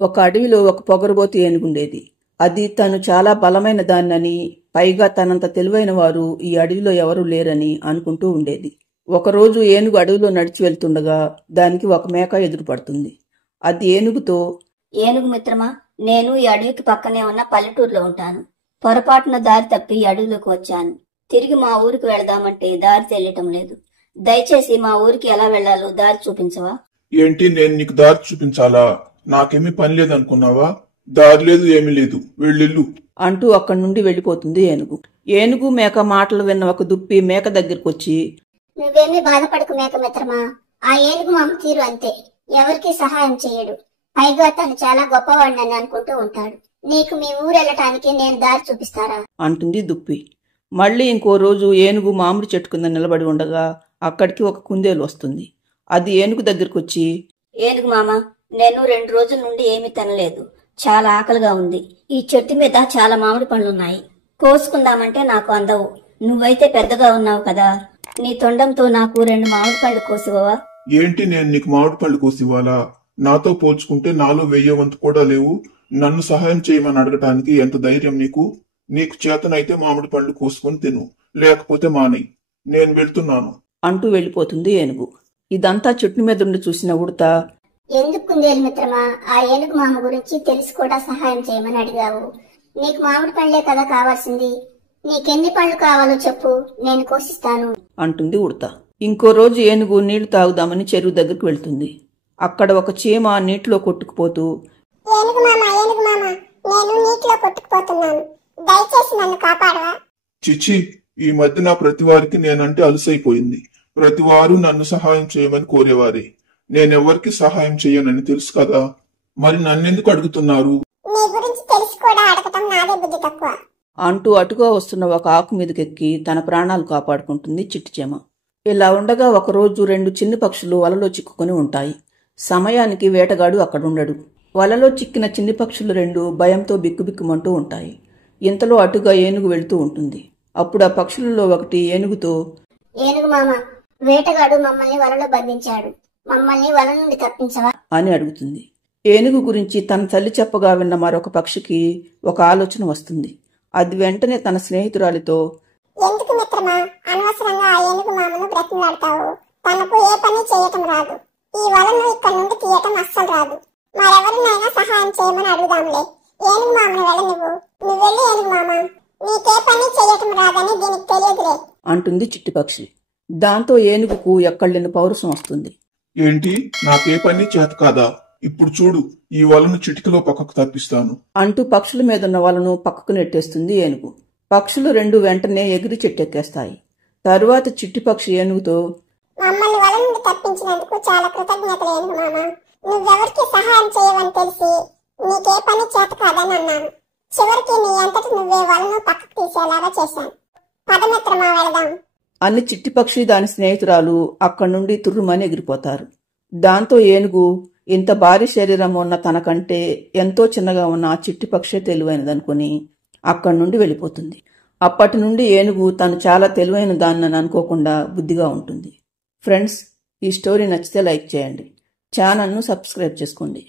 ఒక అడవిలో ఒక పొగరుబోతు ఏనుగుండేది. అది తను చాలా బలమైన దాన్నని, పైగా తనంత తెలివైన వారు ఈ అడవిలో ఎవరూ లేరని అనుకుంటూ ఉండేది. ఒకరోజు ఏనుగు అడవిలో నడిచి వెళ్తుండగా దానికి ఒక మేక ఎదురుపడుతుంది. అది ఏనుగుతో, ఏనుగు మిత్రమా, నేను ఈ అడవికి పక్కనే ఉన్న పల్లెటూరులో ఉంటాను. పొరపాటున దారి తప్పి ఈ అడవిలోకి వచ్చాను. తిరిగి మా ఊరికి వెళదామంటే దారి తెలియటం లేదు. దయచేసి మా ఊరికి ఎలా వెళ్లాలో దారి చూపించవా? ఏంటి, నేను నీకు దారి చూపించాలా? నాకేమీ పని లేదనుకున్నావా? దారి లేదు, ఏమీ లేదు, వెళ్ళిల్లు అంటూ అక్కడి నుండి వెళ్లిపోతుంది ఏనుగు. ఏనుగు మేక మాటలు విన్న ఒక దుప్పి మేక దగ్గరకొచ్చి, నువ్వేమీ బాధపడకు మేక మిత్రమా, ఆ ఏనుగు మామ తీరు అంతే, ఎవరికీ సహాయం చేయడు. పైగా తను చాలా గొప్పవాడినని అనుకుంటూ ఉంటాడు. నీకు మీ ఊరు వెళ్ళటానికి నేను దారి చూపిస్తారా అంటుంది దుప్పి. మళ్లీ ఇంకో రోజు ఏనుగు మామిడి చెట్టు కింద నిలబడి ఉండగా అక్కడికి ఒక కుందేలు వస్తుంది. అది ఏనుగు దగ్గరకొచ్చి, ఏనుగు మామ, నేను 2 రోజుల నుండి ఏమీ తినలేదు. చాలా ఆకలిగా ఉంది. ఈ చెట్టు మీద చాలా మామిడి పండ్లున్నాయి. కోసుకుందామంటే నాకు అందవు. నువ్వైతే పెద్దగా ఉన్నావు కదా, నీ తొండంతో నాకు 2 మామిడి పళ్ళు కోసివా? ఏంటి, నేను నీకు మామిడి పళ్ళు కోసివ్వాలా? నాతో పోల్చుకుంటే నాలో 1000 వంతు కూడా లేవు. నన్ను సహాయం చేయమని అడగటానికి ఎంత ధైర్యం నీకు? నీకు చేతనైతే మామిడి పళ్ళు కోసుకుని తిను, లేకపోతే మానేయ్. నేను వెళ్తున్నాను అంటూ వెళ్లిపోతుంది ఏనుగు. ఇదంతా చెట్టు మీదుండి చూసిన ఉడత, ఎందుకు కుందేలు మిత్రమా, ఆ ఏనుగు మామ గురించి తెలిసి కూడా సహాయం చేయమని అడిగావు. నీకు మామిడి పళ్ళే కదా కావాల్సింది. నీకెన్ని పళ్ళు కావాలో చెప్పు, నేను కోసిస్తాను అంటుంది ఉడత. ఇంకో రోజు ఏనుగు నీళ్లు తాగుదామని చెరువు దగ్గరకు వెళ్తుంది. అక్కడ ఒక చీమ నీటిలో కొట్టుకుపోతూ, ఏనుగు మామ, ఏనుగు మామ, నేను నీటిలో కొట్టుకుపోతున్నాను, దయచేసి నన్ను కాపాడవా? చిచి, ఈ మధ్య నా ప్రతివారికి నేనంటే అలుసైపోయింది. ప్రతివారు నన్ను సహాయం చేయమని కోరేవారే. నేనెవ్వరికి సహాయం చేయనని తెలుసు కదా, మరి నన్నెందుకు అడుగుతున్నారు? నీ గురించి తెలిసి కూడా అడగటం నాదే బుద్ధి తక్కువ అంటూ అటుగా వస్తున్న ఒక ఆకు మీదకెక్కి తన ప్రాణాలు కాపాడుకుంటుంది చిట్టి చీమ. ఇలా ఉండగా ఒకరోజు 2 చిన్న పక్షులు వలలో చిక్కుకొని ఉంటాయి. సమయానికి వేటగాడు అక్కడుండడు. వలలో చిక్కిన చిన్ని పక్షులు 2 భయంతో బిక్కుబిక్కుమంటూ ఉంటాయి. ఇంతలో అటుగా ఏనుగు వెళుతూ ఉంటుంది. అప్పుడు ఆ పక్షులలో ఒకటి ఏనుగుతో, ఏనుగు మామ, వేటగాడు మమ్మల్ని వలలో బంధించాడు, మమ్మల్ని వల నుండి తప్పించవా అని అడుగుతుంది. ఏనుగు గురించి తన తల్లి చెప్పగా విన్న మరొక పక్షికి ఒక ఆలోచన వస్తుంది. అది వెంటనే తన స్నేహితురాలితో, ఎందుకు మిత్రమా అనవసరంగా ఆ ఏనుగు మామను బ్రతిమలాడతావు? తనకు ఏ పని చేయటం రాదు. ఈ వలను ఇక్కడ నుండి తీయటం అస్సలు రాదు. మరెవరినైనా సహాయం చేయమని అడుగుదాంలే. ఏనుగు మామను వెళ్ళనివ్వు. నువ్వు వెళ్ళి ఏనుగు మామ, నీకే పని చేయటం రాదని దీనికి తెలియదులే అంటుంది చిట్టి పక్షి. దాంతో ఏనుగుకు ఎక్కడలేని పౌరుషం వస్తుంది. ఏంటి, నాకే పని చేత కాదా? ఇప్పుడు చూడు, ఈ వలను చిటికలో పక్కకు తప్పిస్తాను అంటూ పక్షుల మీదున్న వలను పక్కకు నెట్టేస్తుంది ఏనుగు. పక్షులు 2 వెంటనే ఎగిరి చెట్టెక్కేస్తాయి. తరువాత చిట్టి పక్షి ఏనుగుతో, మమ్మల్ని వల నుండి తప్పించినందుకు చాలా కృతజ్ఞతలు ఏనుగు మామ. నువ్వెవరికి సహాయం చేయవని తెలిసి నీకే పని చేత కాదని అన్నాను. చివరికి నీ అంతటి నువ్వే వలను పక్కకు తీసేలాగా చేశాను. పదమిత్రమా, వెళదాం అన్ని చిట్టి పక్షి దాని స్నేహితురాలు అక్కడి నుండి తుర్రుమని ఎగిరిపోతారు. దాంతో ఏనుగు ఇంత భారీ శరీరం ఉన్న తనకంటే ఎంతో చిన్నగా ఉన్న ఆ చిట్టి పక్షే తెలివైనదనుకుని అక్కడి నుండి వెళ్ళిపోతుంది. అప్పటి నుండి ఏనుగు తను చాలా తెలివైన దాన్నని అనుకోకుండా బుద్ధిగా ఉంటుంది. ఫ్రెండ్స్, ఈ స్టోరీ నచ్చితే లైక్ చేయండి. ఛానల్ను సబ్స్క్రైబ్ చేసుకోండి.